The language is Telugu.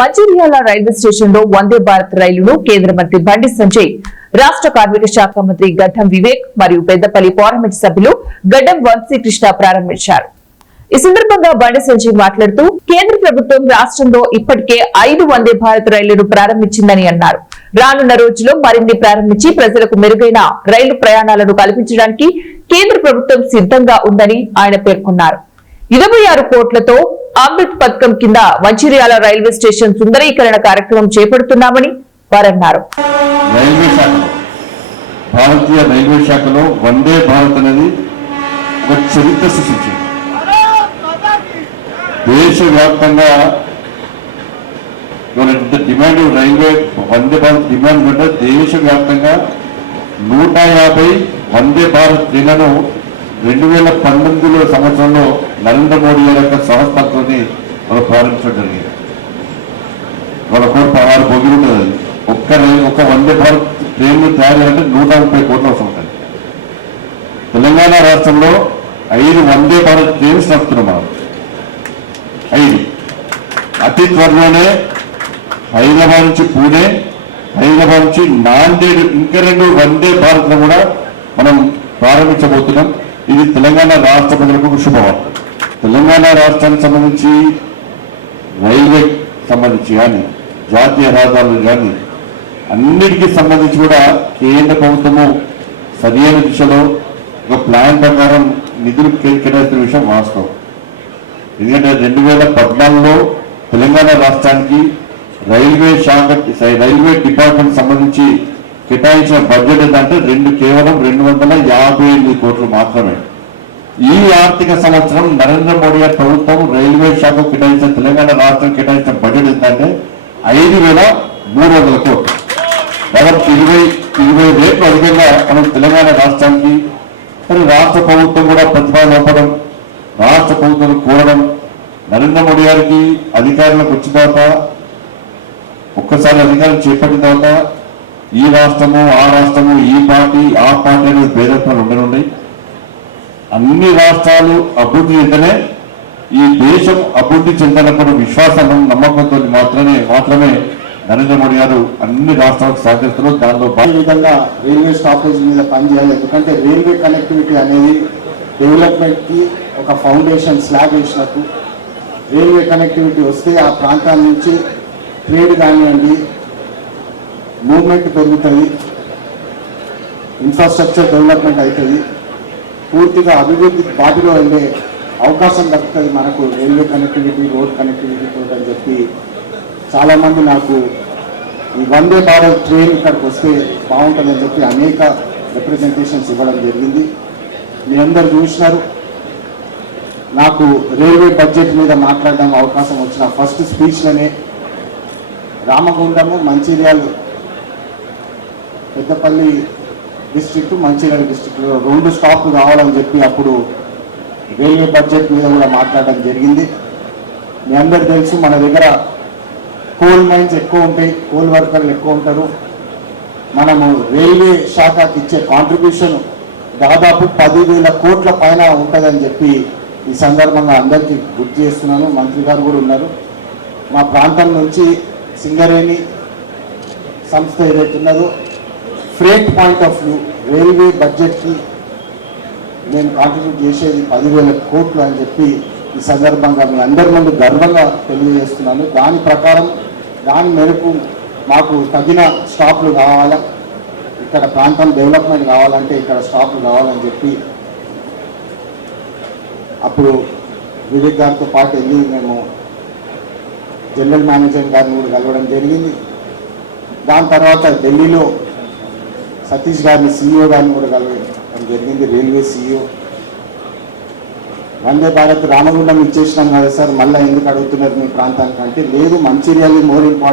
మంచిర్యాల రైల్వే స్టేషన్ లో వందే భారత్ రైలును కేంద్ర మంత్రి బండి సంజయ్, రాష్ట్ర కార్మిక శాఖ మంత్రి గడ్డం వివేక్ మరియు పెద్దపల్లి పార్లమెంట్ సభ్యులు గడ్డం వంశీకృష్ణ ప్రారంభించారు. ఈ సందర్భంగా బండి సంజయ్ మాట్లాడుతూ కేంద్ర ప్రభుత్వం రాష్ట్రంలో ఇప్పటికే 5 వందే భారత్ రైళ్లను ప్రారంభించిందని అన్నారు. రానున్న రోజుల్లో మరిన్ని ప్రారంభించి ప్రజలకు మెరుగైన రైలు ప్రయాణాలను కల్పించడానికి కేంద్ర ప్రభుత్వం సిద్ధంగా ఉందని ఆయన పేర్కొన్నారు. 26 కోట్లతో అమృత్ పథకం కింద మంచిర్యాల రైల్వే స్టేషన్ సుందరీకరణ కార్యక్రమం చేపడుతున్నామని వారన్నారు. భారతీయ రైల్వే శాఖలో వందే భారత్ అనేది ఒక చరిత్ర సృష్టించింది. దేశవ్యాప్తంగా demand railway Vande Bharat demand కంటే దేశవ్యాప్తంగా 150 వందే భారత్ ట్రైన్లను 2019 సంవత్సరంలో నరేంద్ర మోడీ యొక్క సంస్థతోని మనం ప్రారంభించడం జరిగింది. వాళ్ళ 16 బోగీలు ఉంటుంది. ఒక్క వందే భారత్ ట్రైన్లు తయారు చేయాలంటే 130 కోట్ల అవసరం ఉంటుంది. తెలంగాణ రాష్ట్రంలో 5 వందే భారత్ ట్రైన్స్ నడుపుతున్నాం మనం. 5 అతి త్వరలోనే హైదరాబాద్ నుంచి పూణే, హైదరాబాద్ నుంచి నాందేడ్ ఇంకా 2 వందే భారత్ను కూడా మనం ప్రారంభించబోతున్నాం. ఇది తెలంగాణ రాష్ట్ర ప్రజలకు శుభవార్త. తెలంగాణ రాష్ట్రానికి సంబంధించి రైల్వే సంబంధించి కానీ జాతీయ రహదారులు కానీ అన్నిటికీ సంబంధించి కూడా కేంద్ర ప్రభుత్వము సరైన దిశలో ఒక ప్లాన్ ప్రకారం నిధులు కేటాయిస్తున్న విషయం వాస్తవం. ఎందుకంటే 2014లో తెలంగాణ రాష్ట్రానికి రైల్వే డిపార్ట్మెంట్ సంబంధించి కేటాయించిన బడ్జెట్ ఏంటంటే కేవలం 258 కోట్లు మాత్రమే. ఈ ఆర్థిక సంవత్సరం నరేంద్ర మోడీ గారి ప్రభుత్వం రైల్వే శాఖకు కేటాయించిన తెలంగాణ రాష్ట్రం కేటాయించిన బడ్జెట్ ఏంటంటే 5,300 కోట్లు. దాదాపు 20 రేట్లు అధికంగా మనం తెలంగాణ రాష్ట్రానికి. కానీ రాష్ట్ర ప్రభుత్వం కూడా ప్రతిపాదన పంపడం, రాష్ట్ర ప్రభుత్వం కోరడం, నరేంద్ర మోడీ గారికి అధికారంలోకి వచ్చిన తర్వాత ఒక్కసారి అధికారం చేపట్టిన తర్వాత ఈ రాష్ట్రము ఆ రాష్ట్రము ఈ పార్టీ ఆ పార్టీ అనేది భేదత్వాలు ఉండనున్నాయి. అన్ని రాష్ట్రాలు అభివృద్ధి చెందనే ఈ దేశం అభివృద్ధి చెందనప్పుడు విశ్వాసం నమ్మకంతో మాత్రమే నరేంద్ర మోడీ గారు అన్ని రాష్ట్రాలకు సహకరిస్తున్నారు. దానిలో ఈ విధంగా రైల్వే స్టాపేజ్ మీద పనిచేయాలి. ఎందుకంటే రైల్వే కనెక్టివిటీ అనేది డెవలప్మెంట్కి ఒక ఫౌండేషన్ స్లాబ్ వేసినట్టు. రైల్వే కనెక్టివిటీ వస్తే ఆ ప్రాంతాల నుంచి ట్రేడ్ కానివ్వండి, మూవ్మెంట్ పెరుగుతుంది, ఇన్ఫ్రాస్ట్రక్చర్ డెవలప్మెంట్ అవుతుంది, పూర్తిగా అభివృద్ధి బాటలో వెళ్ళే అవకాశం దక్కుతుంది మనకు రైల్వే కనెక్టివిటీ, రోడ్ కనెక్టివిటీ అని చెప్పి చాలామంది నాకు ఈ వందే భారత్ ట్రైన్ ఇక్కడికి వస్తే బాగుంటుందని చెప్పి అనేక రిప్రజెంటేషన్స్ ఇవ్వడం జరిగింది. మీ అందరు చూసినారు. నాకు రైల్వే బడ్జెట్ మీద మాట్లాడడం అవకాశం వచ్చిన ఫస్ట్ స్పీచ్లోనే రామగుండము, మంచిర్యాల, పెద్దపల్లి డిస్ట్రిక్ట్, మంచిర్యాల డిస్ట్రిక్ట్లో 2 స్టాప్లు కావాలని చెప్పి అప్పుడు రైల్వే బడ్జెట్ మీద కూడా మాట్లాడడం జరిగింది. మీ అందరు తెలుసు, మన దగ్గర కోల్ మైన్స్ ఎక్కువ ఉంటాయి, కోల్ వర్కర్లు ఎక్కువ ఉంటారు. మనము రైల్వే శాఖకి ఇచ్చే కాంట్రిబ్యూషన్ దాదాపు 10,000 కోట్ల పైన ఉంటుందని చెప్పి ఈ సందర్భంగా అందరికీ గుర్తు చేస్తున్నాను. మంత్రి గారు కూడా ఉన్నారు. మా ప్రాంతం నుంచి సింగరేణి సంస్థ ఏదైతే ఉన్నదో freight point of view railway బడ్జెట్కి నేను కాంట్రిబ్యూట్ చేసేది 10,000 కోట్లు అని చెప్పి ఈ సందర్భంగా మీ అందరి ముందు గర్వంగా తెలియజేస్తున్నాను. దాని ప్రకారం దాని మేరకు మాకు తగిన స్టాప్లు కావాలా, ఇక్కడ ప్రాంతం డెవలప్మెంట్ కావాలంటే ఇక్కడ స్టాప్లు కావాలని చెప్పి అప్పుడు వివేక్ గారితో పాటు వెళ్ళి మేము జనరల్ మేనేజర్ గారిని కూడా కలవడం జరిగింది. దాని తర్వాత ఢిల్లీలో సతీష్ గారిని, CEO గారిని కూడా కలవడం జరిగింది, రైల్వే CEO. వందే భారత్ రామగుండం ఇచ్చేసినాం కదా సార్, మళ్ళీ ఎందుకు అడుగుతున్నారు మీ ప్రాంతానికి అంటే, లేదు మంచిర్యాల మోర్ ఇంపార్టెంట్.